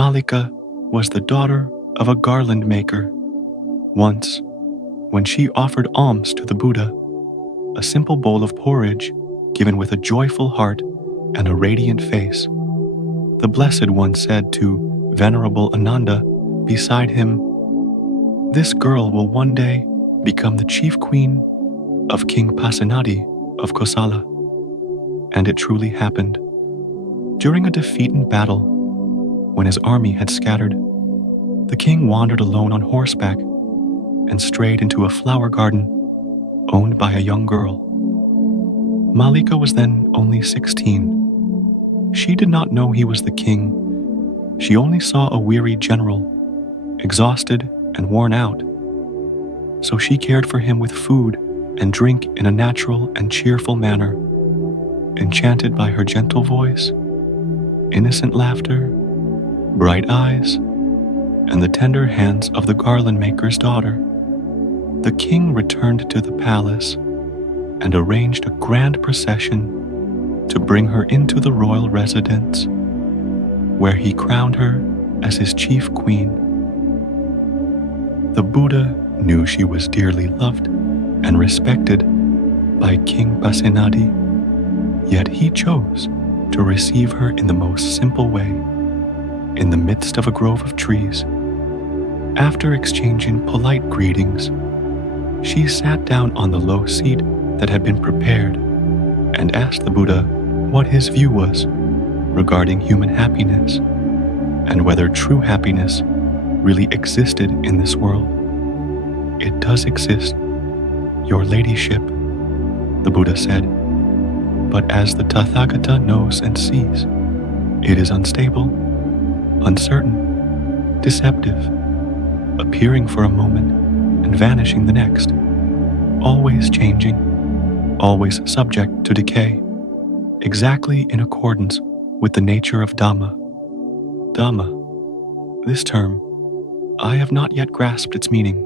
Mallika was the daughter of a garland maker. Once, when she offered alms to the Buddha, a simple bowl of porridge given with a joyful heart and a radiant face, the Blessed One said to Venerable Ananda beside him, "This girl will one day become the chief queen of King Pasenadi of Kosala." And it truly happened. During a defeat in battle, when his army had scattered, the king wandered alone on horseback and strayed into a flower garden owned by a young girl. Mallika was then only 16. She did not know he was the king. She only saw a weary general, exhausted and worn out. So she cared for him with food and drink in a natural and cheerful manner, enchanted by her gentle voice, innocent laughter, bright eyes, and the tender hands of the garland maker's daughter. The king returned to the palace and arranged a grand procession to bring her into the royal residence, where he crowned her as his chief queen. The Buddha knew she was dearly loved and respected by King Pasenadi, yet he chose to receive her in the most simple way, in the midst of a grove of trees. After exchanging polite greetings, she sat down on the low seat that had been prepared and asked the Buddha what his view was regarding human happiness and whether true happiness really existed in this world. "It does exist, Your Ladyship," the Buddha said, "but as the Tathagata knows and sees, it is unstable, uncertain, deceptive, appearing for a moment and vanishing the next, always changing, always subject to decay, exactly in accordance with the nature of Dhamma." Dhamma, this term, I have not yet grasped its meaning.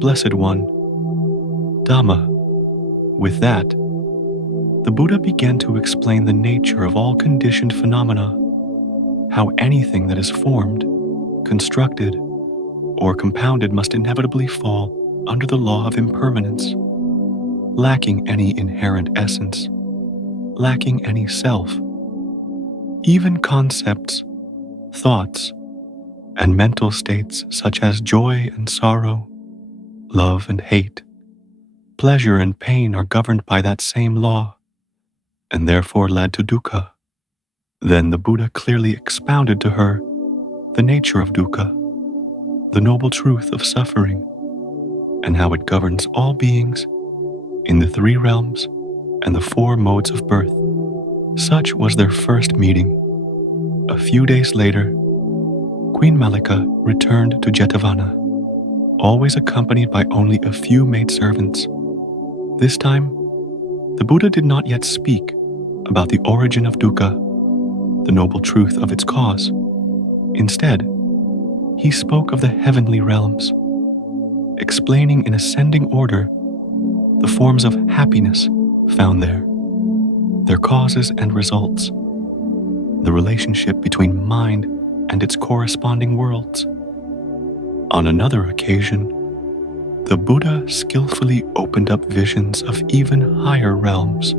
Blessed One, Dhamma. With that, the Buddha began to explain the nature of all conditioned phenomena, how anything that is formed, constructed, or compounded must inevitably fall under the law of impermanence, lacking any inherent essence, lacking any self. Even concepts, thoughts, and mental states such as joy and sorrow, love and hate, pleasure and pain are governed by that same law, and therefore led to dukkha. Then the Buddha clearly expounded to her the nature of dukkha, the noble truth of suffering, and how it governs all beings in the three realms and the four modes of birth. Such was their first meeting. A few days later, Queen Mallika returned to Jetavana, always accompanied by only a few maidservants. This time, the Buddha did not yet speak about the origin of dukkha, the noble truth of its cause. Instead, he spoke of the heavenly realms, explaining in ascending order the forms of happiness found there, their causes and results, the relationship between mind and its corresponding worlds. On another occasion, the Buddha skillfully opened up visions of even higher realms,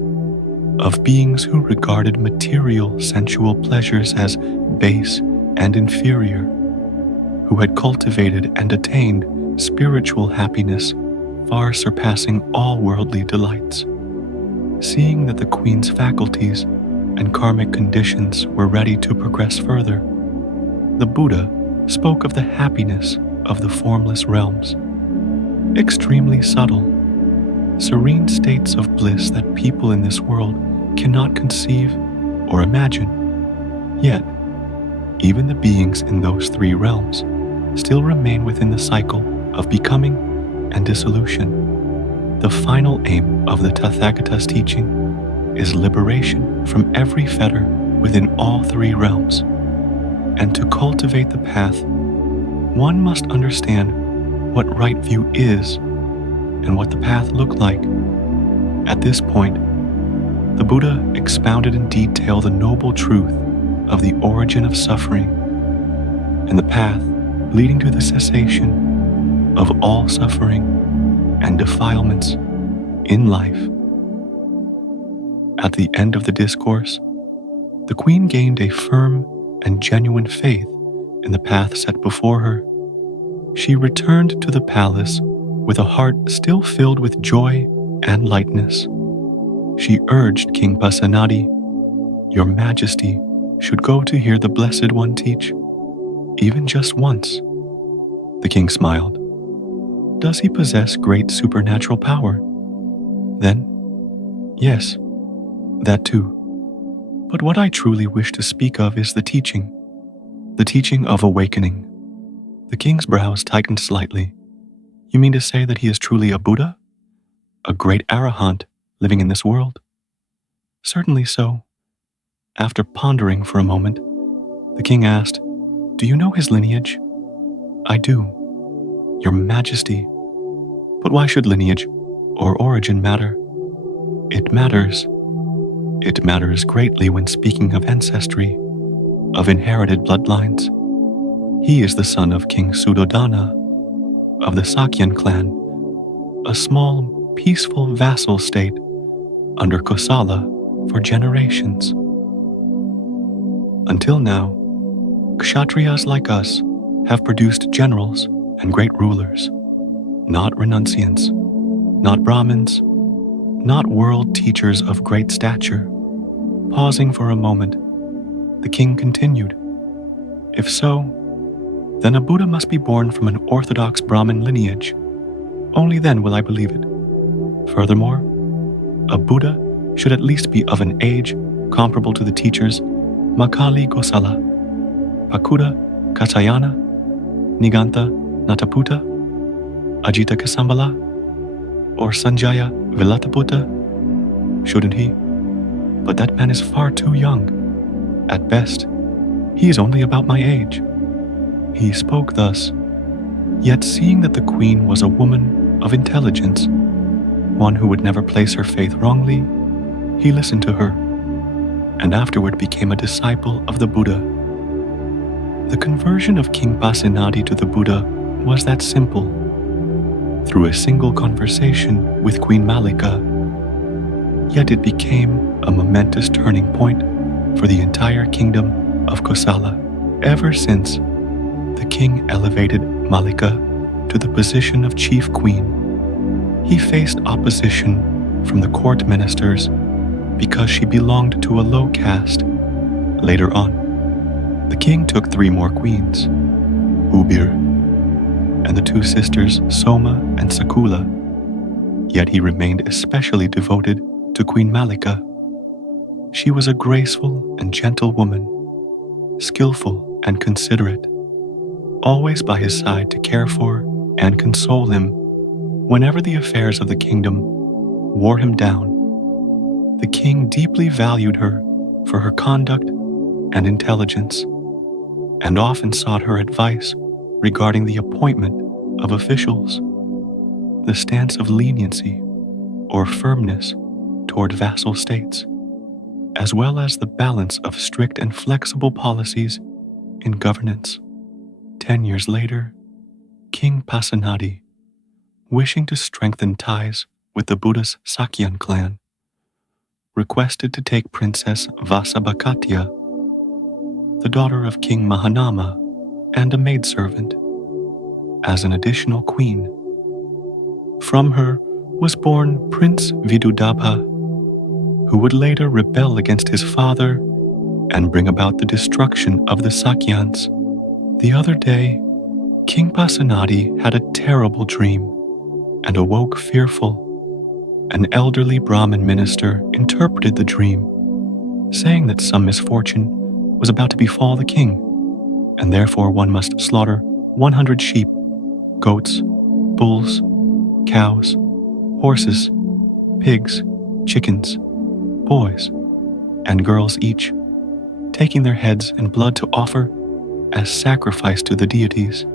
of beings who regarded material sensual pleasures as base and inferior, who had cultivated and attained spiritual happiness far surpassing all worldly delights. Seeing that the queen's faculties and karmic conditions were ready to progress further, the Buddha spoke of the happiness of the formless realms, extremely subtle, serene states of bliss that people in this world cannot conceive or imagine. Yet, even the beings in those three realms still remain within the cycle of becoming and dissolution. The final aim of the Tathagata's teaching is liberation from every fetter within all three realms. And to cultivate the path, one must understand what right view is and what the path looked like. At this point, the Buddha expounded in detail the noble truth of the origin of suffering and the path leading to the cessation of all suffering and defilements in life. At the end of the discourse, the queen gained a firm and genuine faith in the path set before her. She returned to the palace with a heart still filled with joy and lightness. She urged King Pasenadi, "Your Majesty should go to hear the Blessed One teach, even just once." The king smiled. "Does he possess great supernatural power?" Then, "Yes, that too. But what I truly wish to speak of is the teaching of awakening." The king's brows tightened slightly. "You mean to say that he is truly a Buddha? A great arahant living in this world?" "Certainly so." After pondering for a moment, the king asked, "Do you know his lineage?" "I do." "Your Majesty. But why should lineage or origin matter?" "It matters. It matters greatly when speaking of ancestry, of inherited bloodlines. He is the son of King Suddhodana of the Sakyan clan, a small, peaceful vassal state under Kosala for generations. Until now, Kshatriyas like us have produced generals and great rulers, not renunciants, not Brahmins, not world teachers of great stature." Pausing for a moment, the king continued, "If so, then a Buddha must be born from an orthodox Brahmin lineage. Only then will I believe it. Furthermore, a Buddha should at least be of an age comparable to the teachers Makali Gosala, Pakuda Katyayana, Nigantha Nataputa, Ajita Kasambala, or Sanjaya Vilataputta. Shouldn't he? But that man is far too young. At best, he is only about my age." He spoke thus, yet seeing that the queen was a woman of intelligence, one who would never place her faith wrongly, he listened to her, and afterward became a disciple of the Buddha. The conversion of King Pasenadi to the Buddha was that simple, through a single conversation with Queen Mallika. Yet it became a momentous turning point for the entire kingdom of Kosala. Ever since, the king elevated Mallika to the position of chief queen. He faced opposition from the court ministers because she belonged to a low caste. Later on, the king took 3 more queens, Ubir, and the 2 sisters Soma and Sakula, yet he remained especially devoted to Queen Mallika. She was a graceful and gentle woman, skillful and considerate, always by his side to care for and console him whenever the affairs of the kingdom wore him down. The king deeply valued her for her conduct and intelligence, and often sought her advice regarding the appointment of officials, the stance of leniency or firmness toward vassal states, as well as the balance of strict and flexible policies in governance. 10 years later, King Pasenadi, wishing to strengthen ties with the Buddhist Sakyan clan, requested to take Princess Vasabhakatya, the daughter of King Mahanama and a maidservant, as an additional queen. From her was born Prince Vidudabha, who would later rebel against his father and bring about the destruction of the Sakyans. The other day, King Pasenadi had a terrible dream and awoke fearful. An elderly Brahmin minister interpreted the dream, saying that some misfortune was about to befall the king, and therefore one must slaughter 100 sheep, goats, bulls, cows, horses, pigs, chickens, boys, and girls each, taking their heads and blood to offer as sacrifice to the deities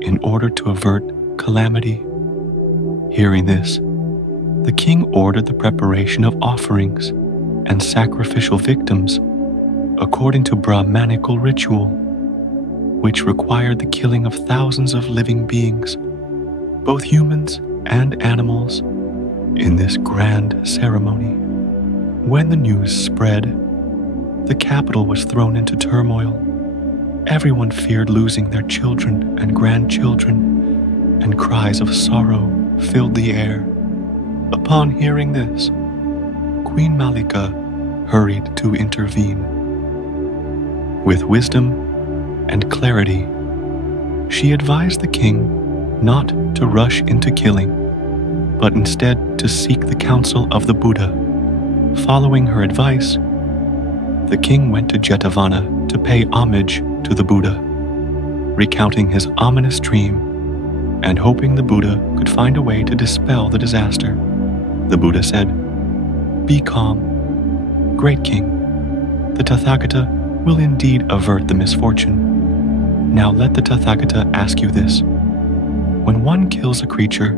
in order to avert calamity. Hearing this, the king ordered the preparation of offerings and sacrificial victims according to Brahmanical ritual. which required the killing of thousands of living beings, both humans and animals, in this grand ceremony. When the news spread, the capital was thrown into turmoil. Everyone feared losing their children and grandchildren, and cries of sorrow filled the air. Upon hearing this, Queen Mallika hurried to intervene. With wisdom and clarity, she advised the king not to rush into killing, but instead to seek the counsel of the Buddha. Following her advice, the king went to Jetavana to pay homage to the Buddha, recounting his ominous dream and hoping the Buddha could find a way to dispel the disaster. The Buddha said, "Be calm, great king. The Tathagata will indeed avert the misfortune. Now let the Tathagata ask you this. When one kills a creature,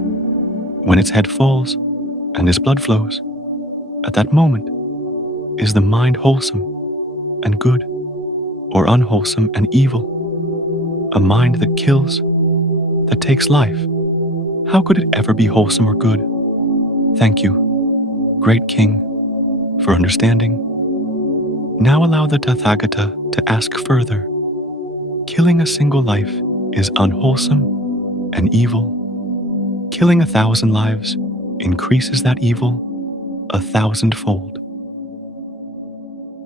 when its head falls and its blood flows, at that moment, is the mind wholesome and good, or unwholesome and evil? A mind that kills, that takes life, how could it ever be wholesome or good? Thank you, great king, for understanding. Now allow the Tathagata to ask further. Killing a single life is unwholesome and evil. Killing 1,000 lives increases that evil 1,000-fold.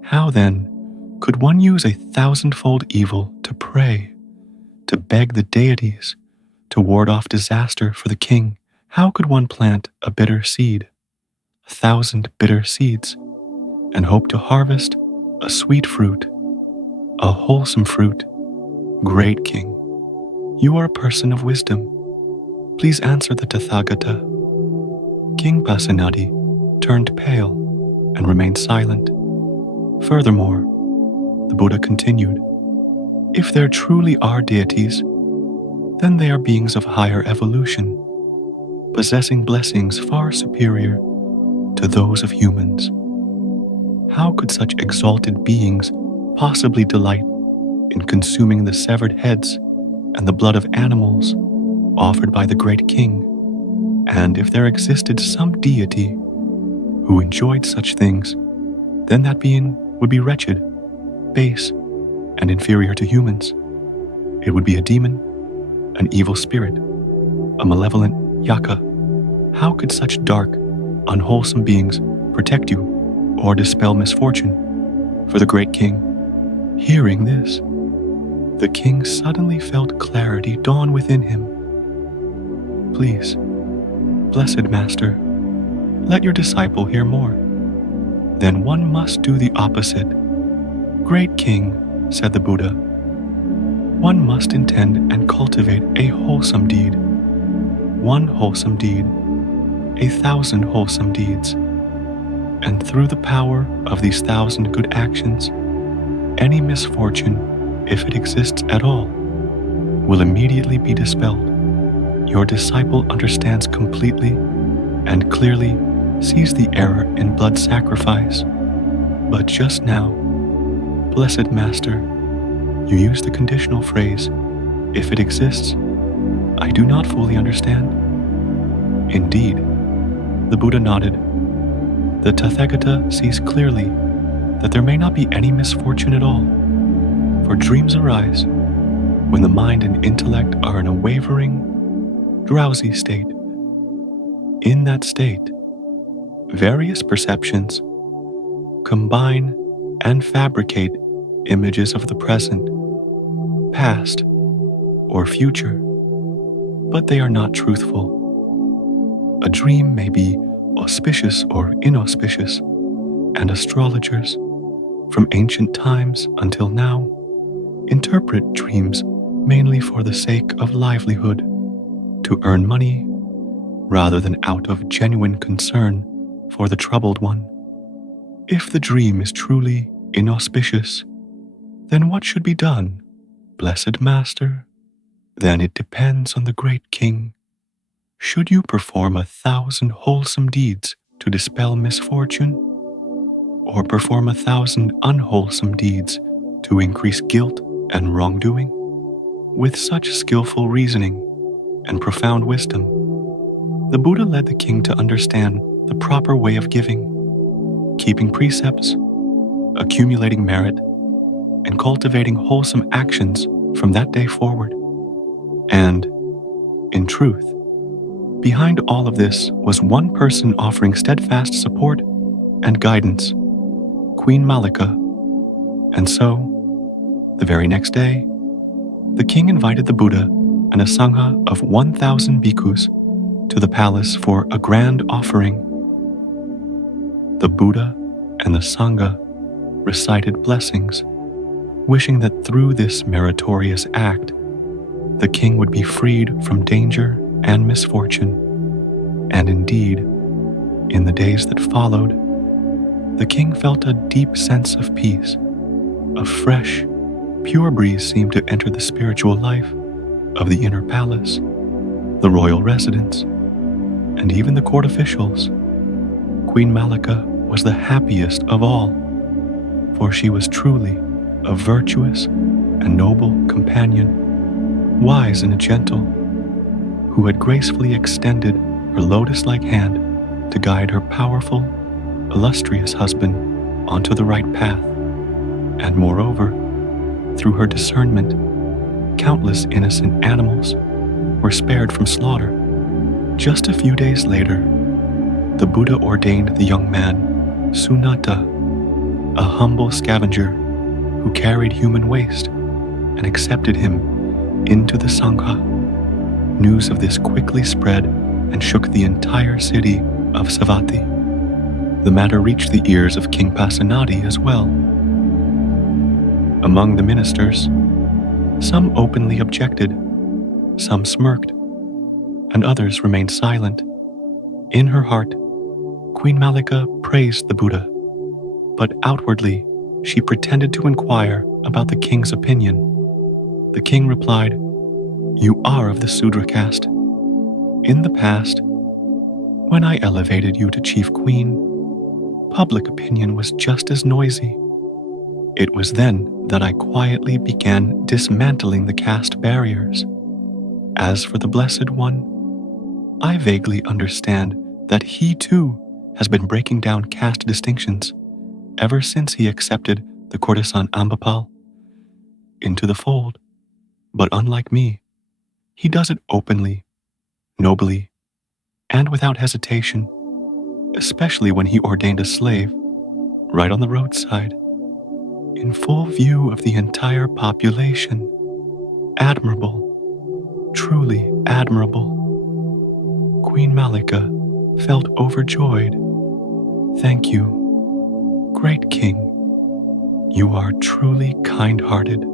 How then could one use 1,000-fold evil to pray, to beg the deities, to ward off disaster for the king? How could one plant a bitter seed, 1,000 bitter seeds, and hope to harvest a sweet fruit, a wholesome fruit? Great king, you are a person of wisdom. Please answer the Tathagata. King Pasenadi turned pale and remained silent. Furthermore, the Buddha continued, if there truly are deities, then they are beings of higher evolution, possessing blessings far superior to those of humans. How could such exalted beings possibly delight in consuming the severed heads and the blood of animals offered by the great king? And if there existed some deity who enjoyed such things, then that being would be wretched, base, and inferior to humans. It would be a demon, an evil spirit, a malevolent yaka. How could such dark, unwholesome beings protect you or dispel misfortune for the great king? Hearing this, the king suddenly felt clarity dawn within him. Please, blessed master, let your disciple hear more. Then one must do the opposite. Great king, said the Buddha, one must intend and cultivate a wholesome deed. One wholesome deed, 1,000 wholesome deeds. And through the power of these 1,000 good actions, any misfortune, if it exists at all, will immediately be dispelled. Your disciple understands completely and clearly sees the error in blood sacrifice. But just now, blessed master, you use the conditional phrase, if it exists. I do not fully understand. Indeed, the Buddha nodded. The Tathagata sees clearly that there may not be any misfortune at all, for dreams arise when the mind and intellect are in a wavering, drowsy state. In that state, various perceptions combine and fabricate images of the present, past, or future, but they are not truthful. A dream may be auspicious or inauspicious, and astrologers, from ancient times until now, interpret dreams mainly for the sake of livelihood, to earn money, rather than out of genuine concern for the troubled one. If the dream is truly inauspicious, then what should be done, blessed master? Then it depends on the great king. Should you perform 1,000 wholesome deeds to dispel misfortune, or perform 1,000 unwholesome deeds to increase guilt and wrongdoing? With such skillful reasoning and profound wisdom, the Buddha led the king to understand the proper way of giving, keeping precepts, accumulating merit, and cultivating wholesome actions from that day forward. And, in truth, behind all of this was one person offering steadfast support and guidance, Queen Mallika. And so, the very next day, the king invited the Buddha and a sangha of 1,000 bhikkhus to the palace for a grand offering. The Buddha and the sangha recited blessings, wishing that through this meritorious act, the king would be freed from danger and misfortune. And indeed, in the days that followed, the king felt a deep sense of peace. A fresh, pure breeze seemed to enter the spiritual life of the inner palace, the royal residence, and even the court officials. Queen Mallika was the happiest of all, for she was truly a virtuous and noble companion, wise and gentle, who had gracefully extended her lotus-like hand to guide her powerful, illustrious husband onto the right path. And moreover, through her discernment, countless innocent animals were spared from slaughter. Just a few days later, the Buddha ordained the young man, Sunatta, a humble scavenger who carried human waste, and accepted him into the Sangha. News of this quickly spread and shook the entire city of Savatthi. The matter reached the ears of King Pasenadi as well. Among the ministers, some openly objected, some smirked, and others remained silent. In her heart, Queen Mallika praised the Buddha, but outwardly she pretended to inquire about the king's opinion. The king replied, "You are of the Sudra caste. In the past, when I elevated you to chief queen, public opinion was just as noisy. It was then that I quietly began dismantling the caste barriers. As for the Blessed One, I vaguely understand that he too has been breaking down caste distinctions ever since he accepted the courtesan Ambapal into the fold. But unlike me, he does it openly, nobly, and without hesitation, especially when he ordained a slave right on the roadside, in full view of the entire population. Admirable, truly admirable." Queen Mallika felt overjoyed. "Thank you, great king. You are truly kind-hearted."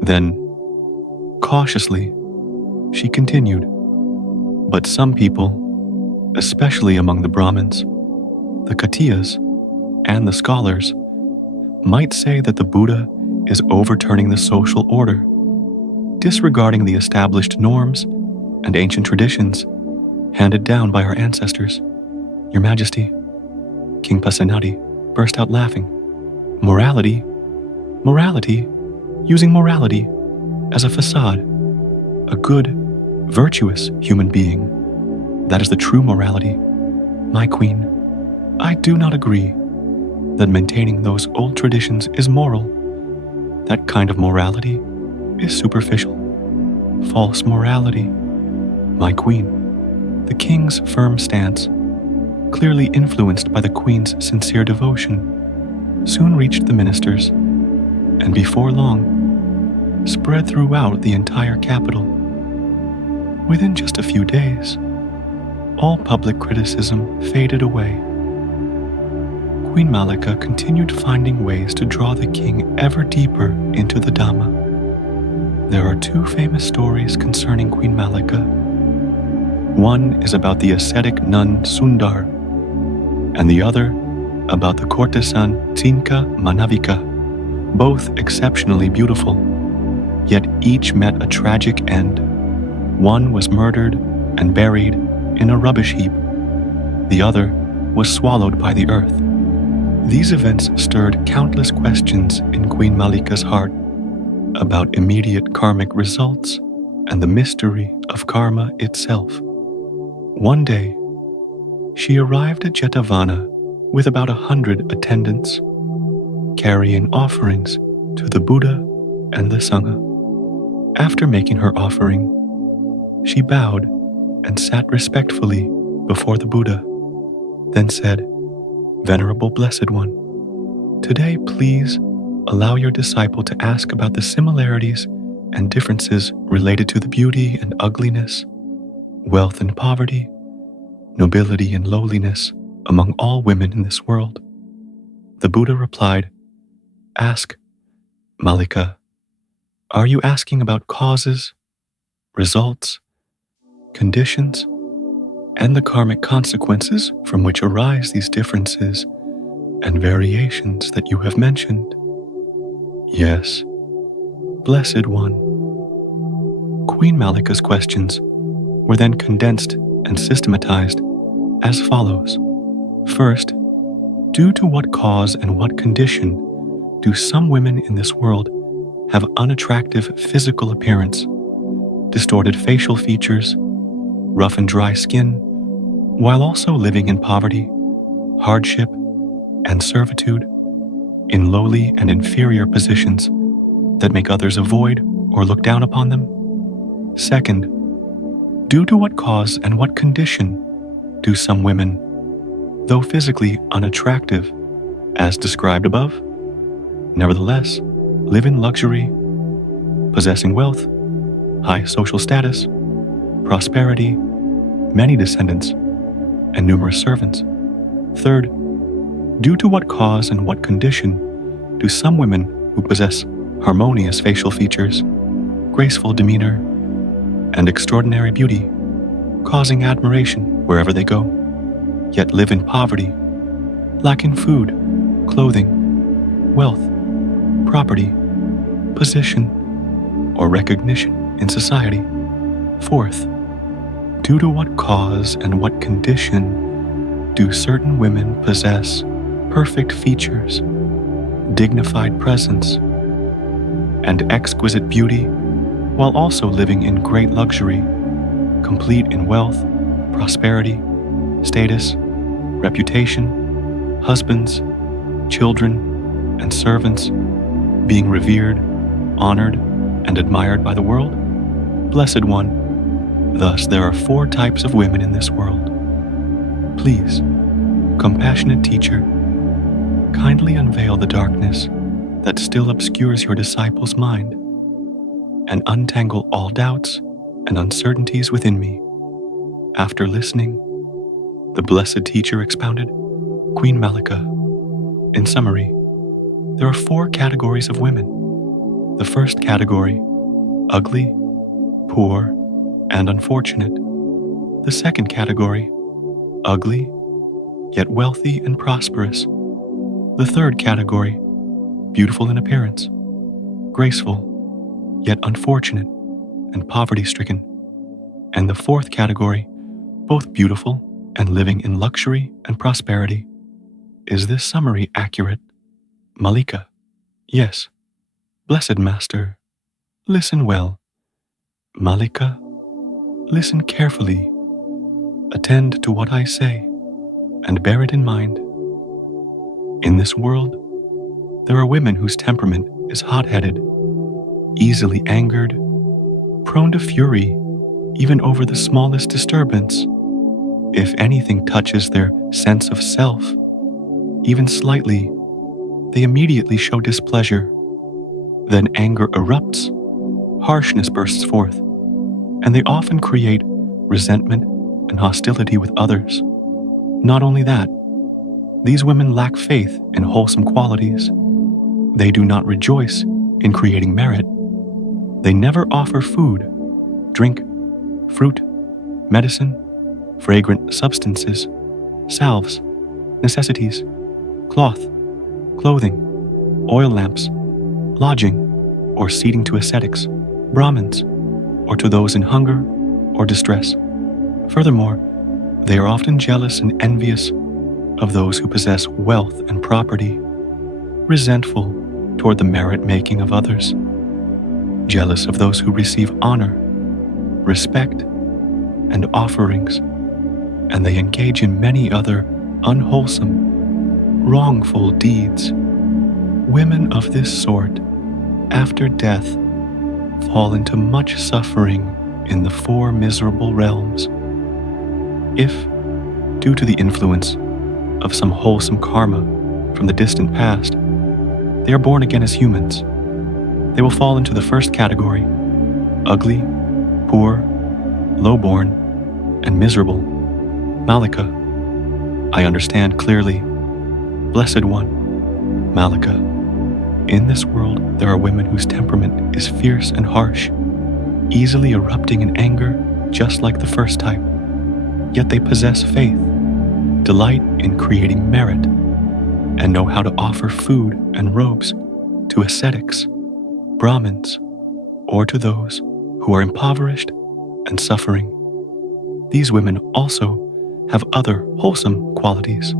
Then, cautiously, she continued, "But some people, especially among the Brahmins, the Khatiyas, and the scholars, might say that the Buddha is overturning the social order, disregarding the established norms and ancient traditions handed down by our ancestors." "Your Majesty," King Pasenadi burst out laughing. Morality, using morality as a facade. A good, virtuous human being. That is the true morality. My queen, I do not agree that maintaining those old traditions is moral. That kind of morality is superficial, false morality. My queen, the king's firm stance, clearly influenced by the queen's sincere devotion, soon reached the ministers, and before long, spread throughout the entire capital. Within just a few days, all public criticism faded away. Queen Mallika continued finding ways to draw the king ever deeper into the Dhamma. There are two famous stories concerning Queen Mallika. One is about the ascetic nun Sundar, and the other about the courtesan Tsinka Manavika, both exceptionally beautiful, yet each met a tragic end. One was murdered and buried in a rubbish heap. The other was swallowed by the earth. These events stirred countless questions in Queen Mallika's heart about immediate karmic results and the mystery of karma itself. One day, she arrived at Jetavana with about 100 attendants, carrying offerings to the Buddha and the Sangha. After making her offering, she bowed and sat respectfully before the Buddha, then said, "Venerable Blessed One, today please allow your disciple to ask about the similarities and differences related to the beauty and ugliness, wealth and poverty, nobility and lowliness among all women in this world." The Buddha replied, "Ask, Mallika, are you asking about causes, results, conditions, and the karmic consequences from which arise these differences and variations that you have mentioned?" "Yes, Blessed One." Queen Mallika's questions were then condensed and systematized as follows. First, due to what cause and what condition do some women in this world have unattractive physical appearance, distorted facial features, rough and dry skin, while also living in poverty, hardship, and servitude, in lowly and inferior positions that make others avoid or look down upon them? Second, due to what cause and what condition do some women, though physically unattractive, as described above, nevertheless live in luxury, possessing wealth, high social status, prosperity, many descendants, and numerous servants? Third, due to what cause and what condition do some women who possess harmonious facial features, graceful demeanor, and extraordinary beauty, causing admiration wherever they go, yet live in poverty, lacking food, clothing, wealth, property, position, or recognition in society? Fourth, due to what cause and what condition do certain women possess perfect features, dignified presence, and exquisite beauty, while also living in great luxury, complete in wealth, prosperity, status, reputation, husbands, children, and servants, being revered, honored, and admired by the world? Blessed One, thus there are 4 types of women in this world. Please, compassionate teacher, kindly unveil the darkness that still obscures your disciple's mind, and untangle all doubts and uncertainties within me. After listening, the blessed teacher expounded, Queen Mallika, in summary, there are 4 categories of women. The first category, ugly, poor, and unfortunate. The second category, ugly, yet wealthy and prosperous. The third category, beautiful in appearance, graceful, yet unfortunate and poverty-stricken. And the fourth category, both beautiful and living in luxury and prosperity. Is this summary accurate, Mallika? Yes. Blessed Master, listen well. Mallika, listen carefully. Attend to what I say, and bear it in mind. In this world, there are women whose temperament is hot-headed, easily angered, prone to fury, even over the smallest disturbance. If anything touches their sense of self, even slightly, they immediately show displeasure. Then anger erupts, harshness bursts forth, and they often create resentment and hostility with others. Not only that, these women lack faith in wholesome qualities. They do not rejoice in creating merit. They never offer food, drink, fruit, medicine, fragrant substances, salves, necessities, cloth, clothing, oil lamps, lodging, or seating to ascetics, Brahmins, or to those in hunger or distress. Furthermore, they are often jealous and envious of those who possess wealth and property, resentful toward the merit-making of others, jealous of those who receive honor, respect, and offerings, and they engage in many other unwholesome, wrongful deeds. Women of this sort, after death, fall into much suffering in the four miserable realms. If, due to the influence of some wholesome karma from the distant past, they are born again as humans, they will fall into the first category: ugly, poor, lowborn, and miserable. Mallika, I understand clearly. Blessed One, Mallika, in this world there are women whose temperament is fierce and harsh, easily erupting in anger just like the first type. Yet they possess faith, delight in creating merit, and know how to offer food and robes to ascetics, Brahmins, or to those who are impoverished and suffering. These women also have other wholesome qualities.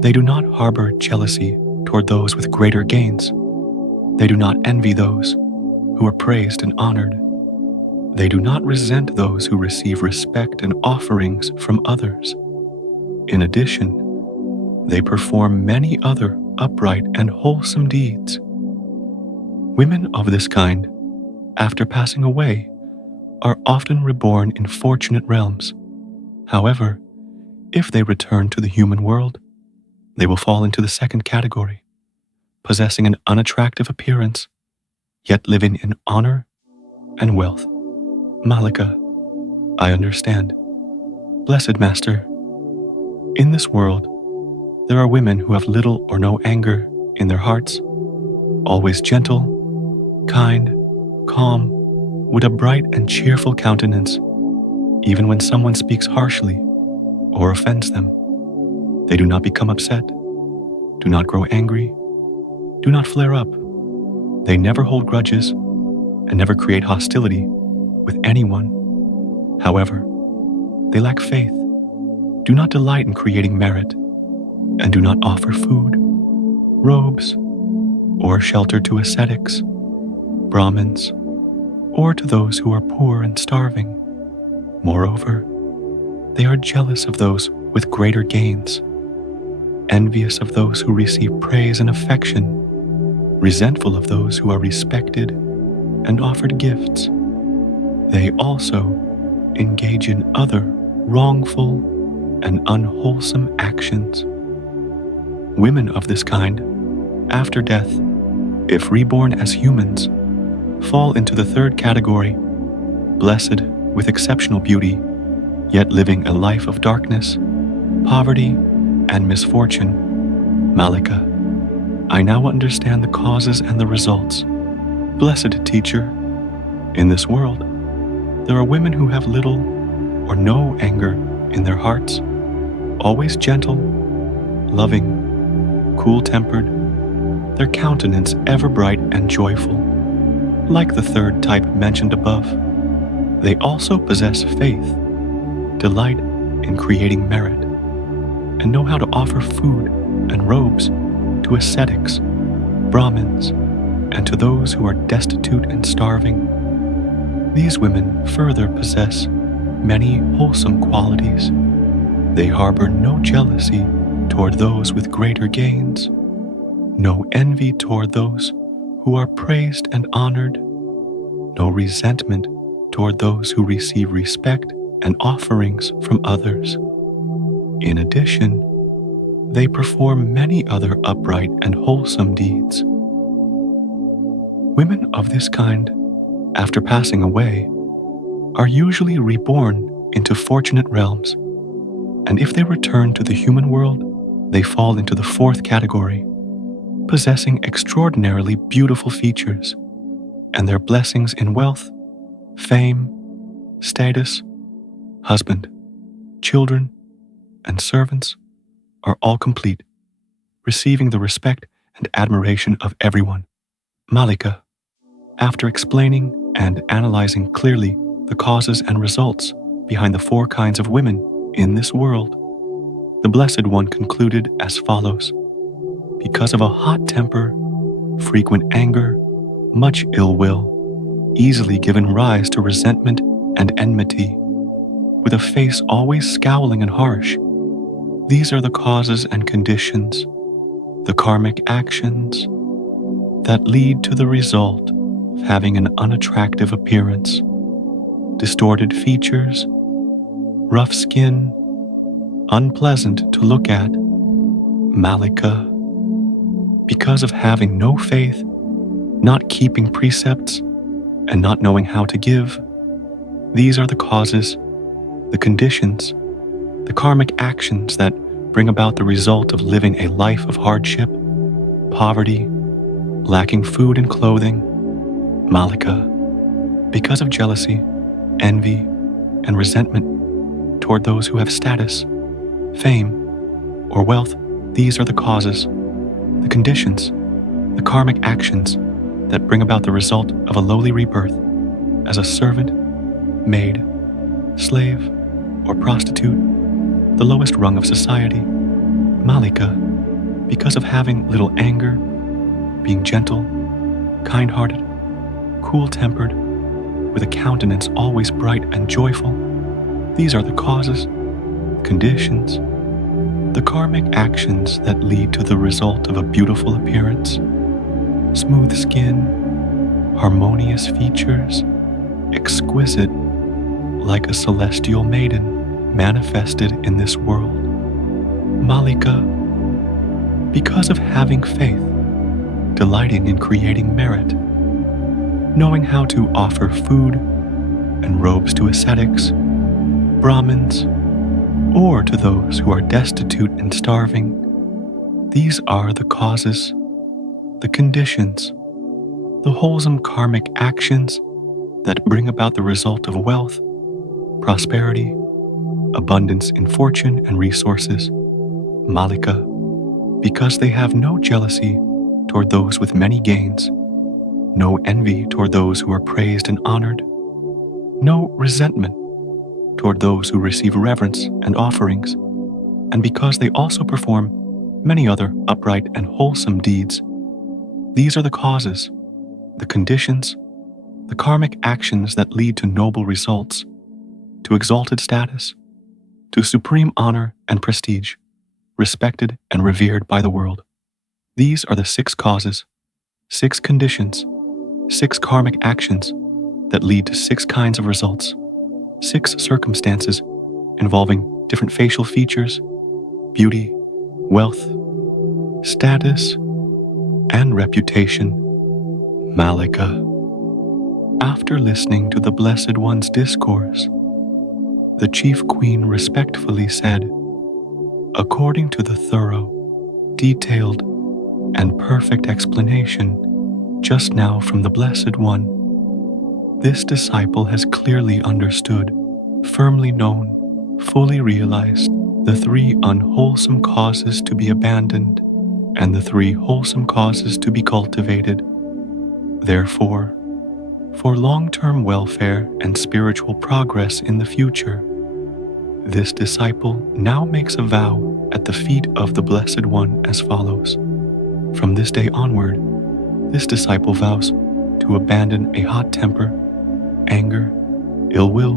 They do not harbor jealousy toward those with greater gains. They do not envy those who are praised and honored. They do not resent those who receive respect and offerings from others. In addition, they perform many other upright and wholesome deeds. Women of this kind, after passing away, are often reborn in fortunate realms. However, if they return to the human world, they will fall into the second category, possessing an unattractive appearance, yet living in honor and wealth. Mallika, I understand. Blessed Master, in this world, there are women who have little or no anger in their hearts, always gentle, kind, calm, with a bright and cheerful countenance, even when someone speaks harshly or offends them. They do not become upset, do not grow angry, do not flare up. They never hold grudges and never create hostility with anyone. However, they lack faith, do not delight in creating merit, and do not offer food, robes, or shelter to ascetics, Brahmins, or to those who are poor and starving. Moreover, they are jealous of those with greater gains, envious of those who receive praise and affection, resentful of those who are respected and offered gifts. They also engage in other wrongful and unwholesome actions. Women of this kind, after death, if reborn as humans, fall into the third category, blessed with exceptional beauty, yet living a life of darkness, poverty, and misfortune. Mallika, I now understand the causes and the results. Blessed Teacher, in this world, there are women who have little or no anger in their hearts, always gentle, loving, cool-tempered, their countenance ever bright and joyful. Like the third type mentioned above, they also possess faith, delight in creating merit, and know how to offer food and robes to ascetics, Brahmins, and to those who are destitute and starving. These women further possess many wholesome qualities. They harbor no jealousy toward those with greater gains, no envy toward those who are praised and honored, no resentment toward those who receive respect and offerings from others. In addition, they perform many other upright and wholesome deeds. Women of this kind, after passing away, are usually reborn into fortunate realms, and if they return to the human world, they fall into the fourth category, possessing extraordinarily beautiful features, and their blessings in wealth, fame, status, husband, children, and servants are all complete, receiving the respect and admiration of everyone. Mallika, after explaining and analyzing clearly the causes and results behind the four kinds of women in this world, the Blessed One concluded as follows: because of a hot temper, frequent anger, much ill will, easily given rise to resentment and enmity, with a face always scowling and harsh. These are the causes and conditions, the karmic actions, that lead to the result of having an unattractive appearance, distorted features, rough skin, unpleasant to look at, Mallika. Because of having no faith, not keeping precepts, and not knowing how to give, these are the causes, the conditions, the karmic actions that bring about the result of living a life of hardship, poverty, lacking food and clothing, Mallika. Because of jealousy, envy, and resentment toward those who have status, fame, or wealth, these are the causes, the conditions, the karmic actions that bring about the result of a lowly rebirth as a servant, maid, slave, or prostitute, the lowest rung of society, Mallika. Because of having little anger, being gentle, kind-hearted, cool-tempered, with a countenance always bright and joyful, these are the causes, conditions, the karmic actions that lead to the result of a beautiful appearance, smooth skin, harmonious features, exquisite, like a celestial maiden manifested in this world. Mallika. Because of having faith, delighting in creating merit, knowing how to offer food and robes to ascetics, Brahmins, or to those who are destitute and starving. These are the causes, the conditions, the wholesome karmic actions that bring about the result of wealth, prosperity, abundance in fortune and resources, Mallika. Because they have no jealousy toward those with many gains, no envy toward those who are praised and honored, no resentment toward those who receive reverence and offerings, and because they also perform many other upright and wholesome deeds. These are the causes, the conditions, the karmic actions that lead to noble results, to exalted status, to supreme honor and prestige, respected and revered by the world. These are the 6 causes, 6 conditions, 6 karmic actions that lead to 6 kinds of results, 6 circumstances involving different facial features, beauty, wealth, status, and reputation, Mallika. After listening to the Blessed One's discourse, the chief queen respectfully said, according to the thorough, detailed, and perfect explanation just now from the Blessed One, this disciple has clearly understood, firmly known, fully realized the 3 unwholesome causes to be abandoned and the 3 wholesome causes to be cultivated. Therefore, for long-term welfare and spiritual progress in the future, this disciple now makes a vow at the feet of the Blessed One as follows. From this day onward, this disciple vows to abandon a hot temper, anger, ill will,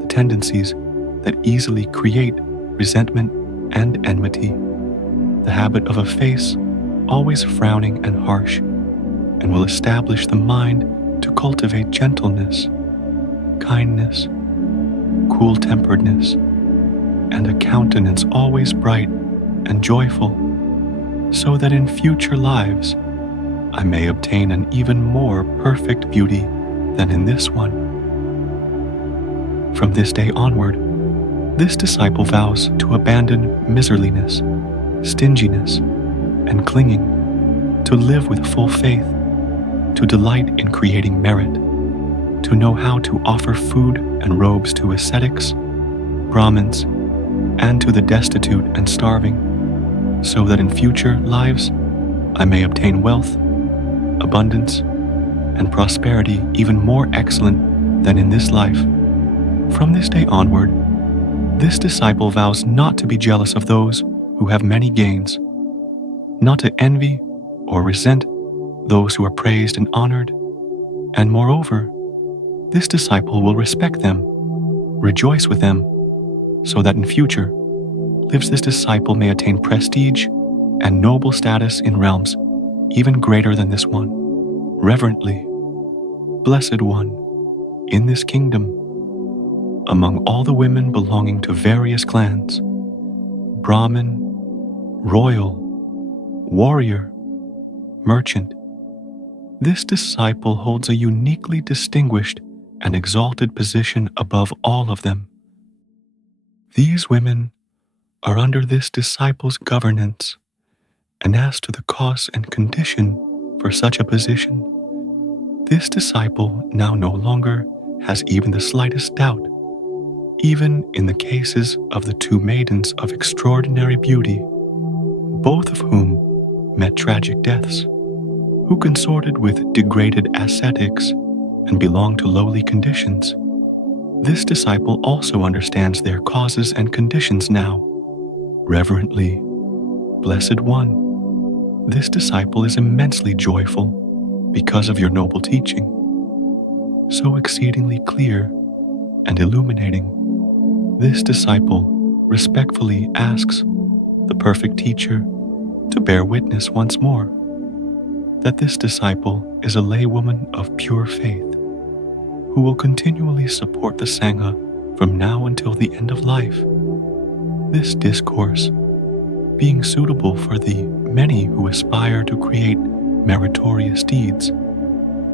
the tendencies that easily create resentment and enmity, the habit of a face always frowning and harsh, and will establish the mind to cultivate gentleness, kindness, cool-temperedness, and a countenance always bright and joyful, so that in future lives I may obtain an even more perfect beauty than in this one. From this day onward, this disciple vows to abandon miserliness, stinginess, and clinging, to live with full faith, to delight in creating merit, to know how to offer food and robes to ascetics, Brahmins, and to the destitute and starving, so that in future lives I may obtain wealth, abundance, and prosperity even more excellent than in this life. From this day onward, this disciple vows not to be jealous of those who have many gains, not to envy or resent those who are praised and honored, And moreover, this disciple will respect them, rejoice with them, so that in future lives this disciple may attain prestige and noble status in realms even greater than this one. Reverently, Blessed One, in this kingdom, among all the women belonging to various clans, Brahmin, royal, warrior, merchant, this disciple holds a uniquely distinguished and exalted position above all of them. These women are under this disciple's governance, and as to the cause and condition for such a position, this disciple now no longer has even the slightest doubt, even in the cases of the two maidens of extraordinary beauty, both of whom met tragic deaths, who consorted with degraded ascetics and belonged to lowly conditions. This disciple also understands their causes and conditions now. Reverently, Blessed One, this disciple is immensely joyful because of your noble teaching, so exceedingly clear and illuminating. This disciple respectfully asks the perfect teacher to bear witness once more that this disciple is a laywoman of pure faith, who will continually support the Sangha from now until the end of life. This discourse, being suitable for the many who aspire to create meritorious deeds,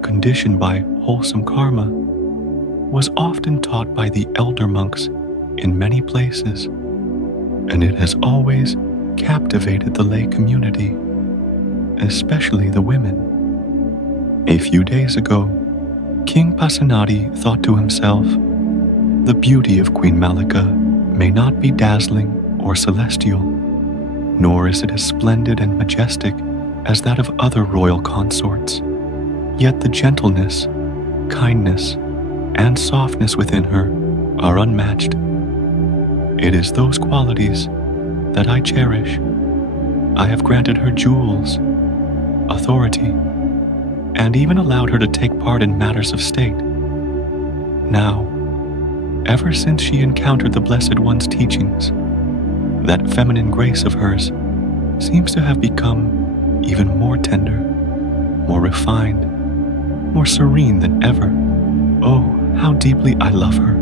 conditioned by wholesome karma, was often taught by the elder monks in many places, and it has always captivated the lay community, especially the women. A few days ago, King Pasenadi thought to himself, the beauty of Queen Mallika may not be dazzling or celestial, nor is it as splendid and majestic as that of other royal consorts. Yet the gentleness, kindness, and softness within her are unmatched. It is those qualities that I cherish. I have granted her jewels, authority, and even allowed her to take part in matters of state. Now, ever since she encountered the Blessed One's teachings, that feminine grace of hers seems to have become even more tender, more refined, more serene than ever. Oh, how deeply I love her.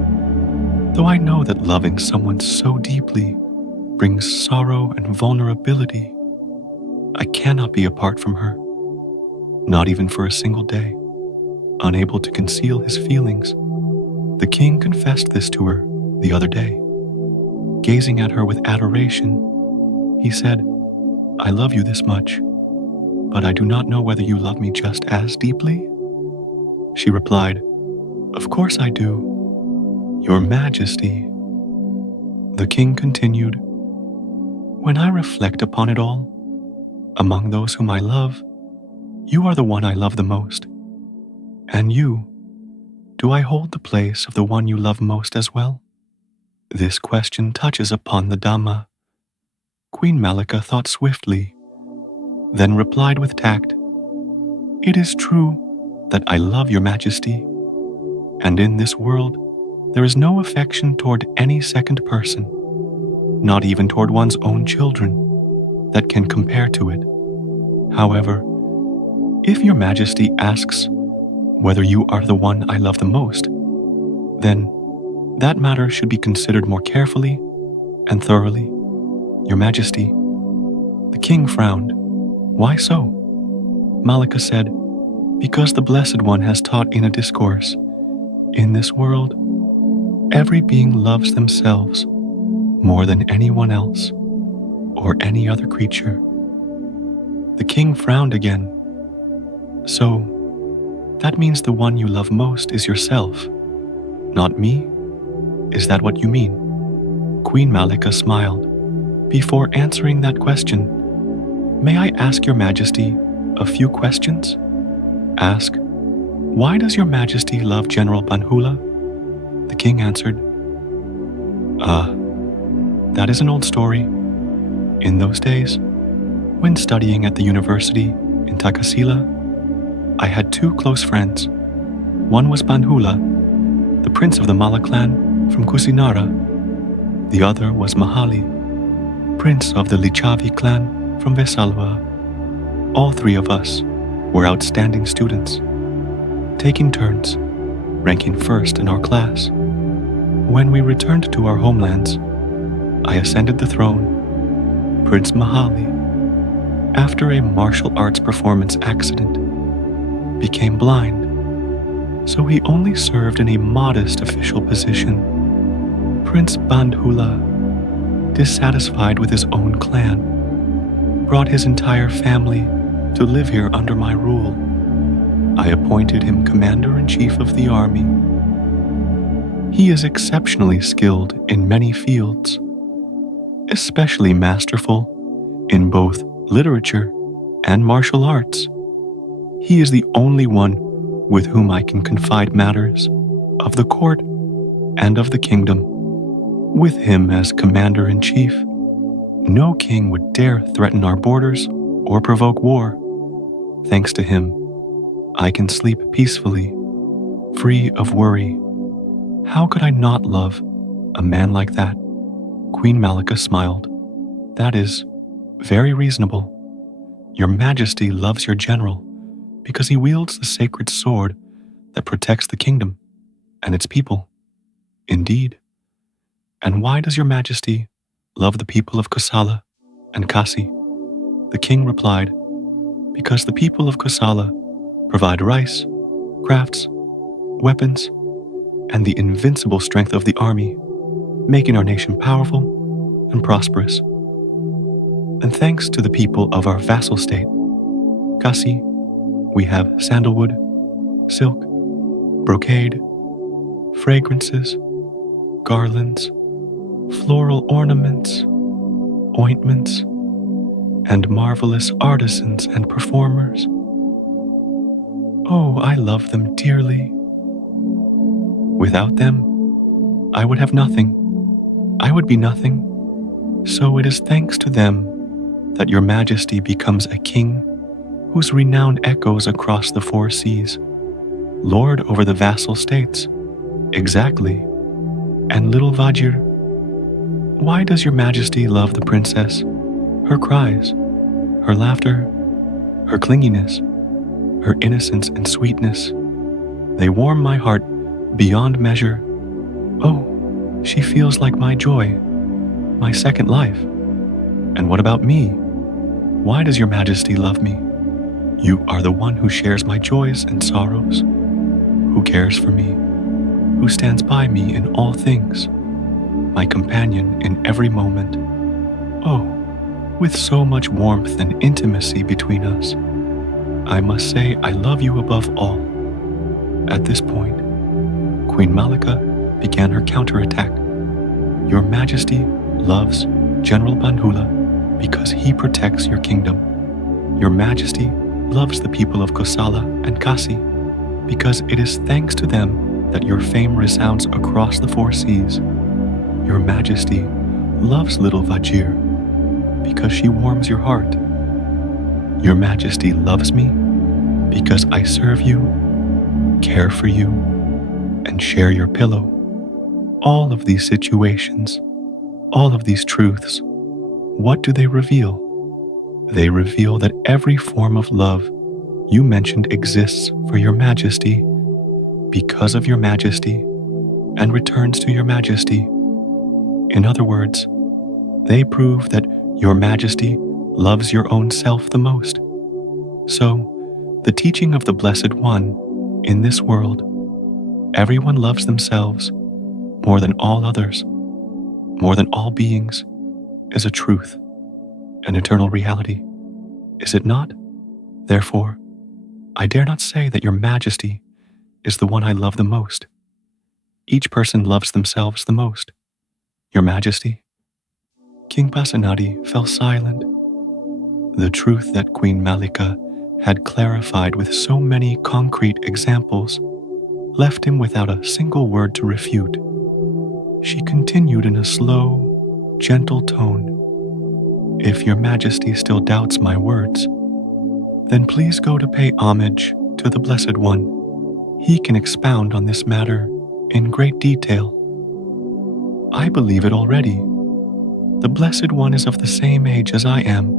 Though I know that loving someone so deeply brings sorrow and vulnerability, I cannot be apart from her, not even for a single day. Unable to conceal his feelings, the king confessed this to her the other day. Gazing at her with adoration, he said, I love you this much, but I do not know whether you love me just as deeply. She replied, Of course I do, Your Majesty. The king continued, When I reflect upon it all, among those whom I love, you are the one I love the most. And you, do I hold the place of the one you love most as well? This question touches upon the Dhamma. Queen Mallika thought swiftly, then replied with tact, It is true that I love Your Majesty, and in this world there is no affection toward any second person, not even toward one's own children, that can compare to it. However, if Your Majesty asks whether you are the one I love the most, then that matter should be considered more carefully and thoroughly. Your Majesty. The king frowned. Why so? Mallika said, Because the Blessed One has taught in a discourse, in this world, every being loves themselves more than anyone else or any other creature. The king frowned again. So, that means the one you love most is yourself, not me? Is that what you mean? Queen Mallika smiled. Before answering that question, may I ask Your Majesty a few questions? Ask, why does Your Majesty love General Banhula? The king answered, that is an old story. In those days, when studying at the university in Takasila, I had two close friends, One was Bandhula, the prince of the Malla clan from Kusinara. The other was Mahali, prince of the Lichavi clan from Vesalva. All three of us were outstanding students, taking turns, ranking first in our class. When we returned to our homelands, I ascended the throne. Prince Mahali, after a martial arts performance accident, became blind, so he only served in a modest official position. Prince Bandhula, dissatisfied with his own clan, brought his entire family to live here under my rule. I appointed him commander-in-chief of the army. He is exceptionally skilled in many fields, especially masterful in both literature and martial arts. He is the only one with whom I can confide matters of the court and of the kingdom. With him as commander-in-chief, no king would dare threaten our borders or provoke war. Thanks to him, I can sleep peacefully, free of worry. How could I not love a man like that? Queen Mallika smiled. That is very reasonable. Your Majesty loves your general because he wields the sacred sword that protects the kingdom and its people. Indeed. And why does your Majesty love the people of Kosala and Kasi? The king replied, because the people of Kosala provide rice, crafts, weapons, and the invincible strength of the army, making our nation powerful and prosperous. And thanks to the people of our vassal state, Kasi, we have sandalwood, silk, brocade, fragrances, garlands, floral ornaments, ointments, and marvelous artisans and performers. Oh, I love them dearly. Without them, I would have nothing. I would be nothing. So it is thanks to them that your Majesty becomes a king whose renown echoes across the four seas, lord over the vassal states. Exactly. And little Vajir, why does your Majesty love the princess? Her cries, her laughter, her clinginess, her innocence and sweetness, they warm my heart beyond measure. Oh, she feels like my joy, my second life. And what about me? Why does your Majesty love me? You are the one who shares my joys and sorrows, who cares for me, who stands by me in all things, my companion in every moment. Oh, with so much warmth and intimacy between us, I must say I love you above all. At this point, Queen Mallika began her counterattack. Your Majesty loves General Bandhula because he protects your kingdom. Your Majesty loves the people of Kosala and Kasi because it is thanks to them that your fame resounds across the four seas. Your Majesty loves little Vajir because she warms your heart. Your Majesty loves me because I serve you, care for you, and share your pillow. All of these situations, all of these truths, what do they reveal? They reveal that every form of love you mentioned exists for your Majesty, because of your Majesty, and returns to your Majesty. In other words, they prove that your Majesty loves your own self the most. So, the teaching of the Blessed One in this world, everyone loves themselves more than all others, more than all beings, is a truth, an eternal reality, is it not? Therefore, I dare not say that your Majesty is the one I love the most. Each person loves themselves the most. Your Majesty. King Pasenadi fell silent. The truth that Queen Mallika had clarified with so many concrete examples left him without a single word to refute. She continued in a slow, gentle tone. If your Majesty still doubts my words, then please go to pay homage to the Blessed One, He can expound on this matter in great detail. I believe it already. The Blessed One is of the same age as I am,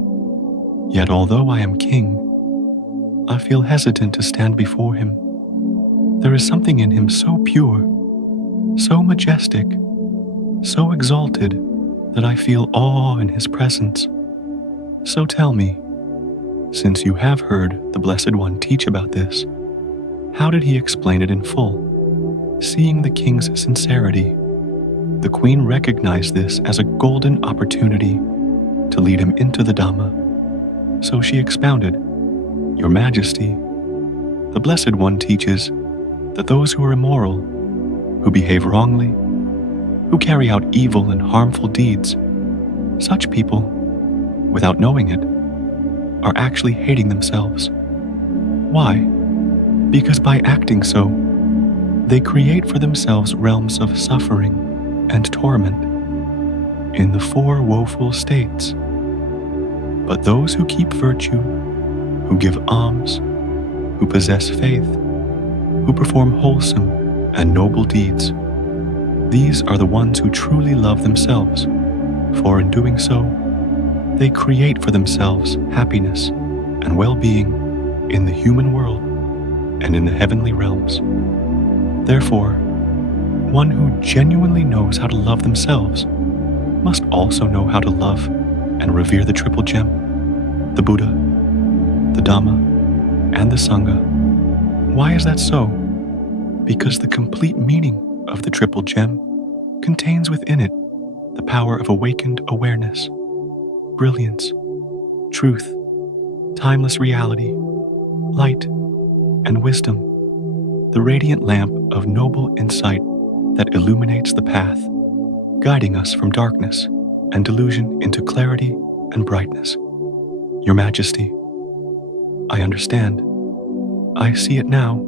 yet although I am king, I feel hesitant to stand before him. There is something in him so pure, so majestic, so exalted that I feel awe in his presence. So tell me, since you have heard the Blessed One teach about this, how did he explain it in full? Seeing the king's sincerity, the queen recognized this as a golden opportunity to lead him into the Dhamma. So she expounded, Your Majesty, the Blessed One teaches that those who are immoral, who behave wrongly, who carry out evil and harmful deeds, such people, without knowing it, are actually hating themselves. Why? Because by acting so, they create for themselves realms of suffering and torment in the four woeful states. But those who keep virtue, who give alms, who possess faith, who perform wholesome and noble deeds, these are the ones who truly love themselves, for in doing so, they create for themselves happiness and well-being in the human world and in the heavenly realms. Therefore, one who genuinely knows how to love themselves must also know how to love and revere the triple gem, the Buddha, the Dhamma, and the Sangha. Why is that so? Because the complete meaning of the triple gem contains within it the power of awakened awareness, brilliance, truth, timeless reality, light, and wisdom, the radiant lamp of noble insight that illuminates the path, guiding us from darkness and delusion into clarity and brightness. Your Majesty, I understand. I see it now,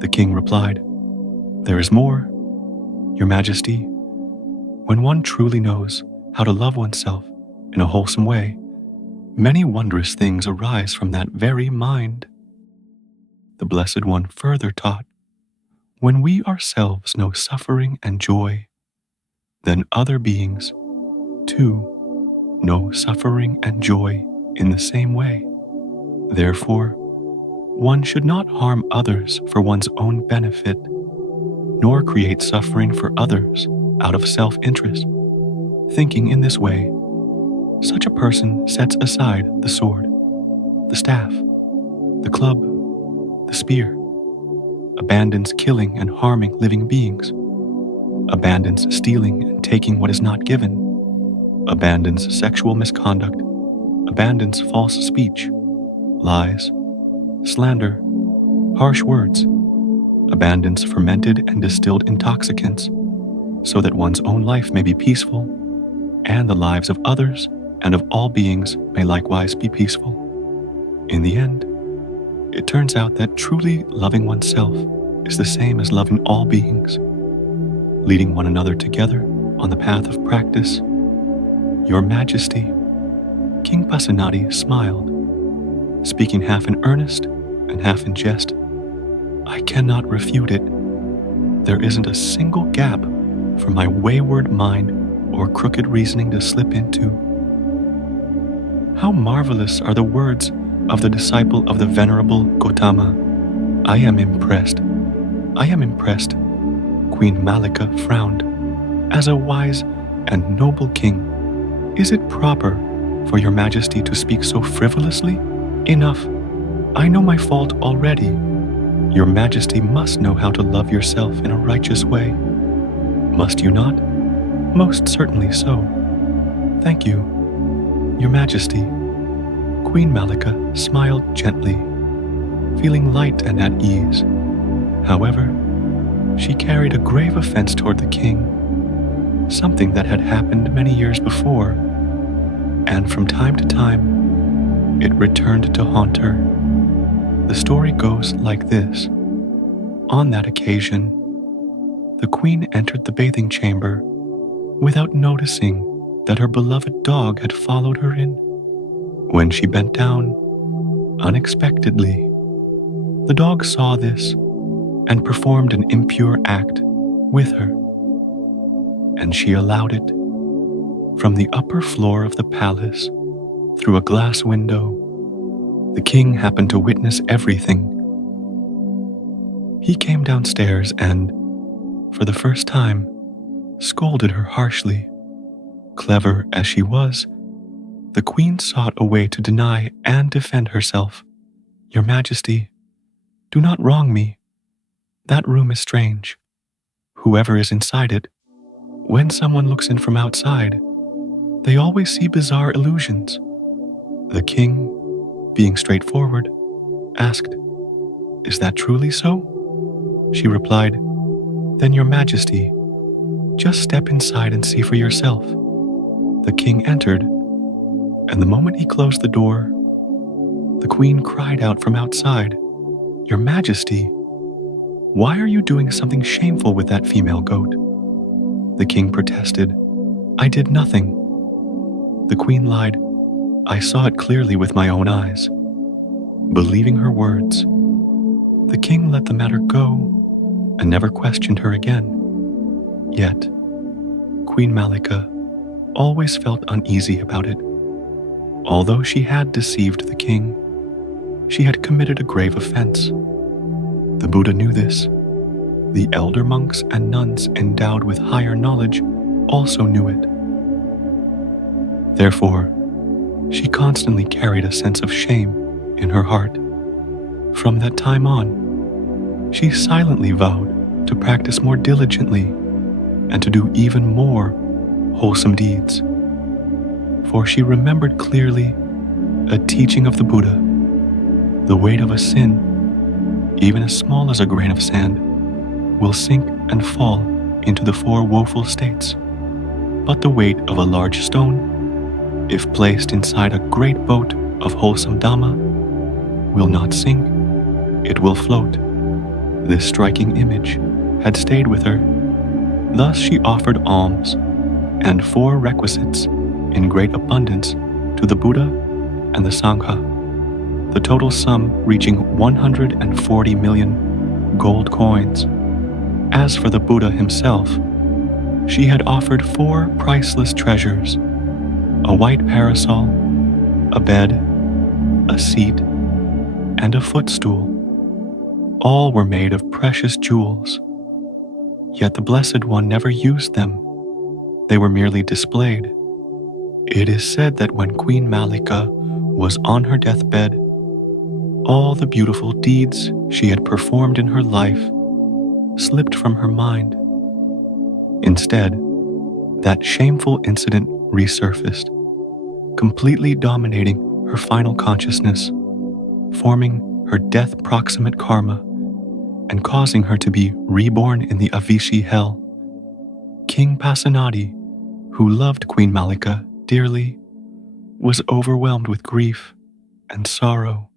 the king replied. There is more, Your Majesty. When one truly knows how to love oneself in a wholesome way, many wondrous things arise from that very mind. The Blessed One further taught, when we ourselves know suffering and joy, then other beings, too, know suffering and joy in the same way. Therefore, one should not harm others for one's own benefit, nor create suffering for others out of self-interest. Thinking in this way, such a person sets aside the sword, the staff, the club, the spear, abandons killing and harming living beings, abandons stealing and taking what is not given, abandons sexual misconduct, abandons false speech, lies, slander, harsh words, abandons fermented and distilled intoxicants, so that one's own life may be peaceful, and the lives of others and of all beings may likewise be peaceful. In the end, it turns out that truly loving oneself is the same as loving all beings, leading one another together on the path of practice. Your Majesty, King Pasenadi smiled, speaking half in earnest and half in jest. I cannot refute it. There isn't a single gap for my wayward mind or crooked reasoning to slip into. How marvelous are the words of the disciple of the Venerable Gautama. I am impressed. I am impressed. Queen Mallika frowned. As a wise and noble king, is it proper for Your Majesty to speak so frivolously? Enough. I know my fault already. Your Majesty must know how to love yourself in a righteous way. Must you not? Most certainly so. Thank you, Your Majesty. Queen Mallika smiled gently, feeling light and at ease. However, she carried a grave offense toward the king, something that had happened many years before, and from time to time, it returned to haunt her. The story goes like this. On that occasion, the queen entered the bathing chamber without noticing that her beloved dog had followed her in. When she bent down, unexpectedly, the dog saw this and performed an impure act with her, and she allowed it. From the upper floor of the palace, through a glass window, the king happened to witness everything. He came downstairs and, for the first time, scolded her harshly. Clever as she was, the queen sought a way to deny and defend herself. "Your Majesty, do not wrong me. That room is strange. Whoever is inside it, when someone looks in from outside, they always see bizarre illusions." The king, being straightforward, asked, "Is that truly so?" She replied, "Then, Your Majesty, just step inside and see for yourself." The king entered, and the moment he closed the door, the queen cried out from outside, "Your Majesty, why are you doing something shameful with that female goat?" The king protested, "I did nothing." The queen lied, "I saw it clearly with my own eyes." Believing her words, the king let the matter go and never questioned her again. Yet, Queen Mallika always felt uneasy about it. Although she had deceived the king, she had committed a grave offense. The Buddha knew this. The elder monks and nuns endowed with higher knowledge also knew it. Therefore, she constantly carried a sense of shame in her heart. From that time on, she silently vowed to practice more diligently and to do even more wholesome deeds. For she remembered clearly a teaching of the Buddha: the weight of a sin, even as small as a grain of sand, will sink and fall into the four woeful states. But the weight of a large stone, if placed inside a great boat of wholesome Dhamma, will not sink, it will float. This striking image had stayed with her. Thus she offered alms and 4 requisites in great abundance to the Buddha and the Sangha, the total sum reaching 140 million gold coins. As for the Buddha himself, she had offered 4 priceless treasures: a white parasol, a bed, a seat, and a footstool. All were made of precious jewels. Yet the Blessed One never used them. They were merely displayed. It is said that when Queen Mallika was on her deathbed, all the beautiful deeds she had performed in her life slipped from her mind. Instead, that shameful incident resurfaced, completely dominating her final consciousness, forming her death-proximate karma and causing her to be reborn in the Avishi hell. King Pasenadi, who loved Queen Mallika dearly, was overwhelmed with grief and sorrow.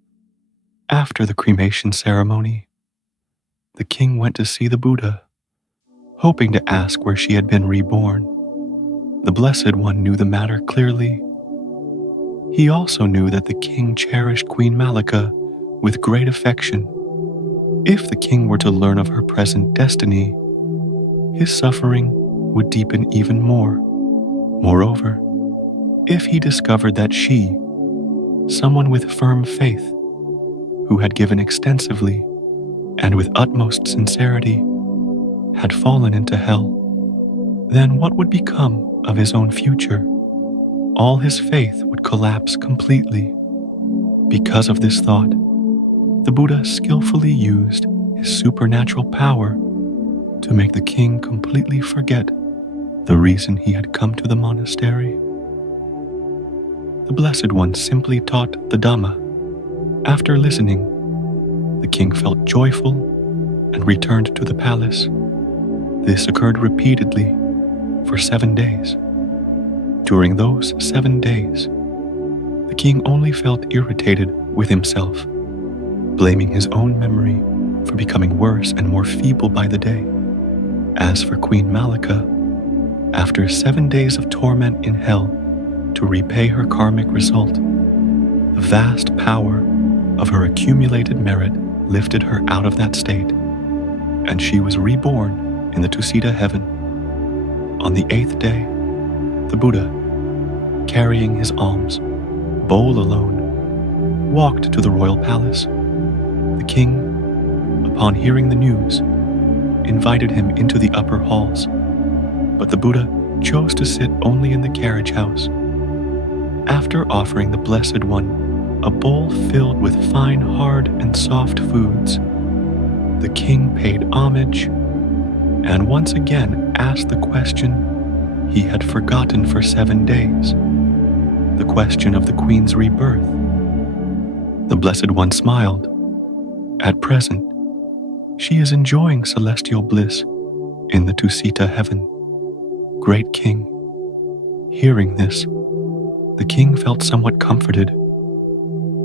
After the cremation ceremony, the king went to see the Buddha, hoping to ask where she had been reborn. The Blessed One knew the matter clearly. He also knew that the king cherished Queen Mallika with great affection. If the king were to learn of her present destiny, his suffering would deepen even more. Moreover, if he discovered that she, someone with firm faith, who had given extensively and with utmost sincerity, had fallen into hell, then what would become of his own future? All his faith would collapse completely. Because of this thought, the Buddha skillfully used his supernatural power to make the king completely forget the reason he had come to the monastery. The Blessed One simply taught the Dhamma. After listening, the king felt joyful and returned to the palace. This occurred repeatedly for 7 days. During those 7 days, the king only felt irritated with himself, blaming his own memory for becoming worse and more feeble by the day. As for Queen Mallika, after 7 days of torment in hell to repay her karmic result, the vast power of her accumulated merit lifted her out of that state. and she was reborn in the Tusita heaven. On the 8th day, the Buddha, carrying his alms, bowl alone, walked to the royal palace. The king, upon hearing the news, invited him into the upper halls, but the Buddha chose to sit only in the carriage house. After offering the Blessed One a bowl filled with fine, hard, and soft foods, the king paid homage and once again asked the question he had forgotten for 7 days, the question of the queen's rebirth. The Blessed One smiled. At present, she is enjoying celestial bliss in the Tusita heaven. Great King. Hearing this, the king felt somewhat comforted,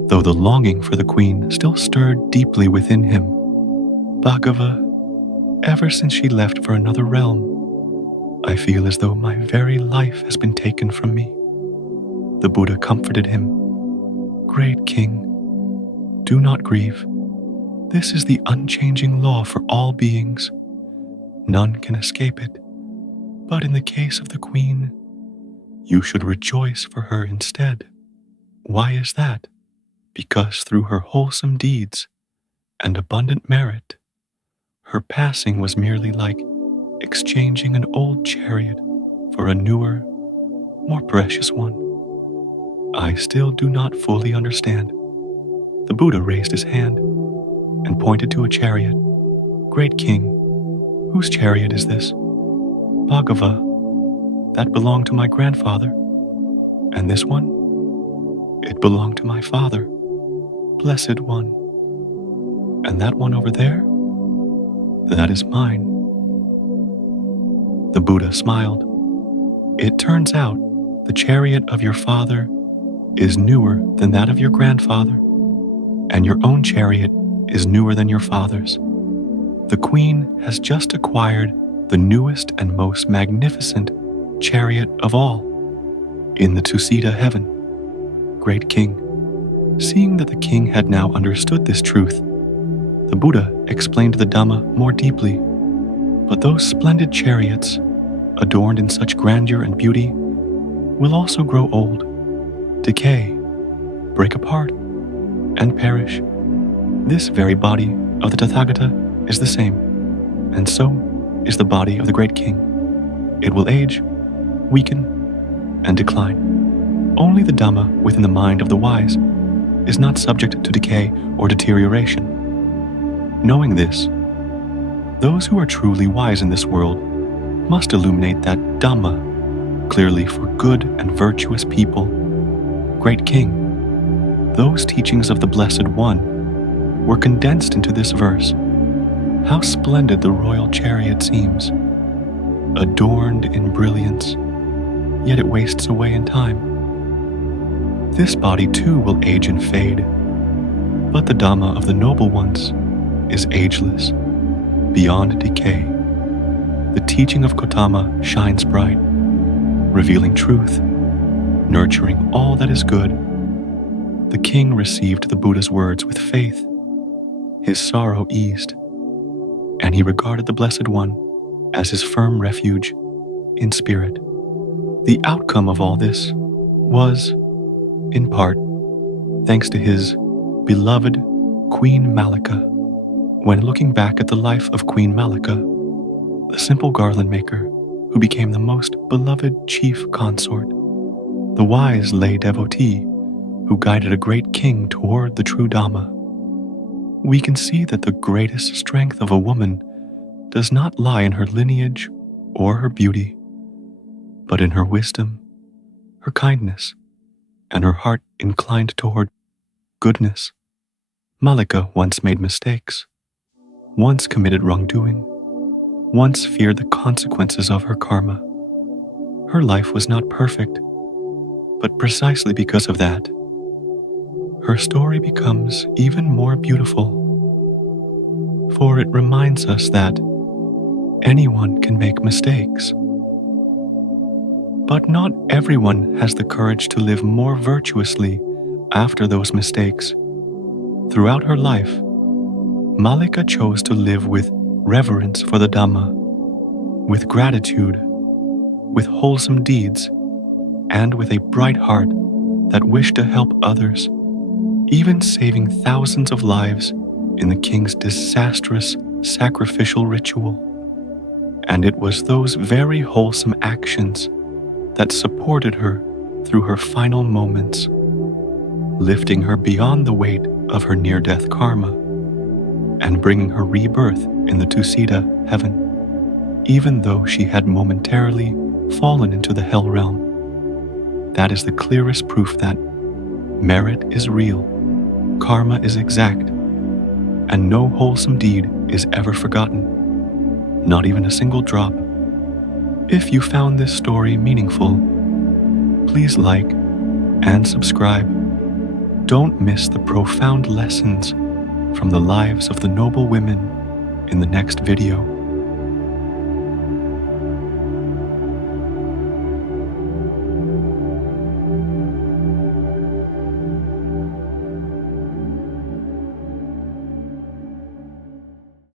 though the longing for the queen still stirred deeply within him. Bhagava, ever since she left for another realm, I feel as though my very life has been taken from me. The Buddha comforted him. Great King, do not grieve. This is the unchanging law for all beings. None can escape it. But in the case of the queen, you should rejoice for her instead. Why is that? Because through her wholesome deeds and abundant merit, her passing was merely like exchanging an old chariot for a newer, more precious one. I still do not fully understand. The Buddha raised his hand and pointed to a chariot. Great King, whose chariot is this? Bhagava, that belonged to my grandfather. And this one? It belonged to my father, Blessed One. And that one over there? That is mine. The Buddha smiled. It turns out the chariot of your father is newer than that of your grandfather, and your own chariot is newer than your father's. The queen has just acquired the newest and most magnificent chariot of all in the Tusita heaven. Great King. Seeing that the king had now understood this truth, the Buddha explained the Dhamma more deeply. But those splendid chariots, adorned in such grandeur and beauty, will also grow old, decay, break apart, and perish. This very body of the Tathagata is the same, and so is the body of the Great King. It will age, weaken, and decline. Only the Dhamma within the mind of the wise is not subject to decay or deterioration. Knowing this, those who are truly wise in this world must illuminate that Dhamma clearly for good and virtuous people. Great King, those teachings of the Blessed One were condensed into this verse. How splendid the royal chariot seems, adorned in brilliance, yet it wastes away in time. This body too will age and fade, but the Dhamma of the noble ones is ageless, beyond decay. The teaching of Gautama shines bright, revealing truth, nurturing all that is good. The king received the Buddha's words with faith. His sorrow eased, and he regarded the Blessed One as his firm refuge in spirit. The outcome of all this was, in part, thanks to his beloved Queen Mallika. When looking back at the life of Queen Mallika, the simple garland maker who became the most beloved chief consort, the wise lay devotee who guided a great king toward the true Dhamma, we can see that the greatest strength of a woman does not lie in her lineage or her beauty, but in her wisdom, her kindness, and her heart inclined toward goodness. Mallika once made mistakes, once committed wrongdoing, once feared the consequences of her karma. Her life was not perfect, but precisely because of that, her story becomes even more beautiful, for it reminds us that anyone can make mistakes. But not everyone has the courage to live more virtuously after those mistakes. Throughout her life, Mallika chose to live with reverence for the Dhamma, with gratitude, with wholesome deeds, and with a bright heart that wished to help others, even saving thousands of lives in the king's disastrous sacrificial ritual. And it was those very wholesome actions that supported her through her final moments, lifting her beyond the weight of her near-death karma and bringing her rebirth in the Tusita heaven, even though she had momentarily fallen into the hell realm. That is the clearest proof that merit is real, karma is exact, and no wholesome deed is ever forgotten, not even a single drop. If you found this story meaningful, please like and subscribe. Don't miss the profound lessons from the lives of the noble women in the next video.